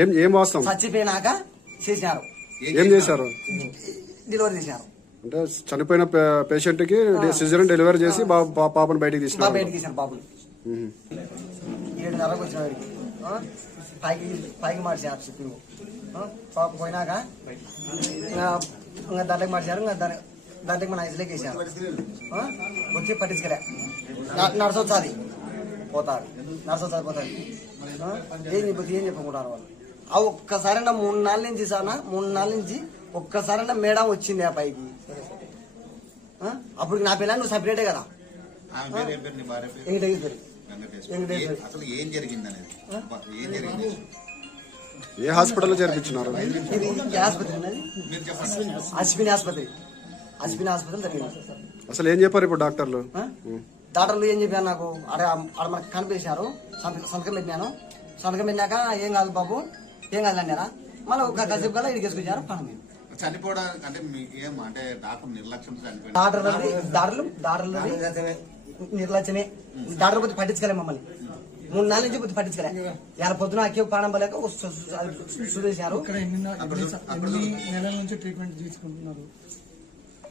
ఏం ఏం వాస్తవం? చచ్చిపోయినాక చేసినారు. ఏం చేశారు? డెలివరీ చేసినారు. అంటే చనిపోయిన పేషెంట్ కి సిజరన్ డెలివరీ చేసి పాపను బయటికి తీసినారు. బయటికి తీసినారు పాపను. 7:30 వచ్చిన వాడికి పైకి మార్చారు చెప్పి పాప పోయినాక ఇంకా దాంట్లోకి మార్చారు. ఇంకా దాంట్లోకి మన ఐసులోకి వేసారు. వచ్చి పట్టించుకోలే. నర్సొచ్చాది పోతారు. నర్సొచ్చాది పోతారు. ఏం చెప్పుకుంటారు వాళ్ళు. ఆ ఒక్కసారైనా 3 నెలల నుంచి సార్ 3 నెలల నుంచి ఒక్కసారైనా మేడం వచ్చింది ఆ పైకి. అప్పుడు నా పిల్లలు నువ్వు సపరేటే కదా. ఏ హాస్పిటల్లో చేర్పించినారు? అశ్విని ఆసుపత్రి జరిగింది. అసలు ఏం చెప్పారు ఇప్పుడు డాక్టర్లు? డాక్టర్లు ఏం చెప్పారు నాకు, అక్కడ మనకు కనిపించారు. సంతకం పెట్టినాను. సంతకం పెట్టినాక ఏం కాదు బాబు, ఏం కాదు అన్నారా. మళ్ళీ ఒక గజపు కల్లా ఇడికి వేసుకొచ్చారు. పని చనిపోవడానికి అంటే అంటే డాక్టర్ నిర్లక్ష్యం డాక్టర్లు నిర్లక్ష్యమే. డాక్టర్ కొద్ది పట్టించుకోలే మమ్మల్ని. 3 నెలల నుంచి కొద్ది పట్టించుకోలే. ఇలా పొద్దున అక్కి ప్రాణం పోలేక చూసేశారు.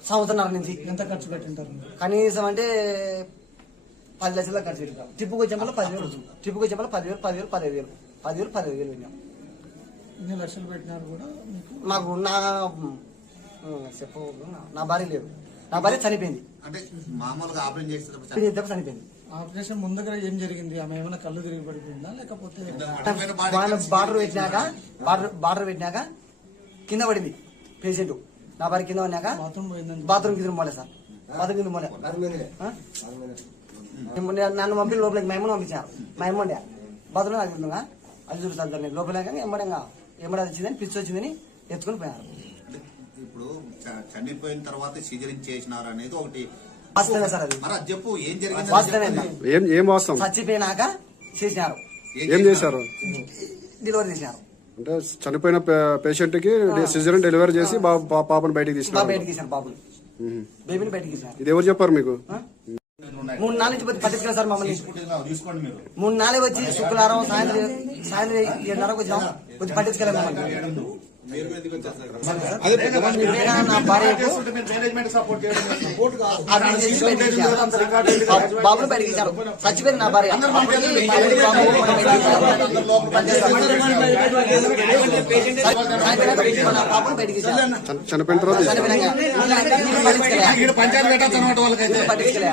సంవత్సరం నుంచి ఎంత ఖర్చు పెట్టింటారు? కనీసం అంటే 10 లక్షల ఖర్చు పెట్టింటారు. ట్రిప్పుకి వచ్చే వల్ల 10,000, ట్రిప్పుకి వచ్చే వల్ల 10,000 పెట్టినాం. ఎన్ని లక్షలు పెట్టినారు కూడా నాకు నా భార్య లేదు. నా భార్య చనిపోయింది. అంటే మామూలుగా ఆపరేషన్ చేస్తే చనిపోయింది. ఆపరేషన్ ముందుగా ఏం జరిగింది? ఆమె ఏమైనా కళ్ళు తిరిగి పడిపోయిందా లేకపోతే బార్డర్ పెట్టినాక కింద పడింది పేషెంట్. నా భార్య కింద పడినాక బాత్రూమ్ కింద పోలే సార్. బాత్రూమ్ కింద పోలే. నన్ను పంపి లోపలికి మహిమను పంపించారు. మహిమండే బాత్రూమ్ అది ఉందా అది చూస్తారు. లోపల ఎమ్మడ వచ్చిందని పిచ్చి వచ్చిందని ఎత్తుకుని పోయారు. ఇప్పుడు చనిపోయిన తర్వాత సిజరింగ్ చేసినారు అనేది ఒకటి వాస్తవమే సార్. అది చెప్పు ఏం జరిగింది? ఏం వాస్తవం? చచ్చిపోయినాక చేసినారు. ఏం చేశారు? డెలివరీ చేసినారు. అంటే చనిపోయిన పేషెంట్ కి సిజరన్ డెలివరీ చేసి పాపను బయటికి తీసినారు. బయటికి తీసినారు పాపను. బేబీని బయటికి తీసినారు. ఇది ఎవరు చెప్పారు మీకు? 3 నెలల నుంచి పట్టించుకున్నారు సార్ మమ్మల్ని. 3 నెలలు వచ్చి శుక్రవారం సాయంత్రం 7:30 వచ్చినాం. కొద్ది పట్టించుకోలేదు మమ్మల్ని. నా భార్యకు బాబును బయటికి ఇచ్చారు. చచ్చిపోయింది నా భార్య. బాబును బయటికి ఇచ్చారు. చనిపోయిన తర్వాత పట్టించుకోలే.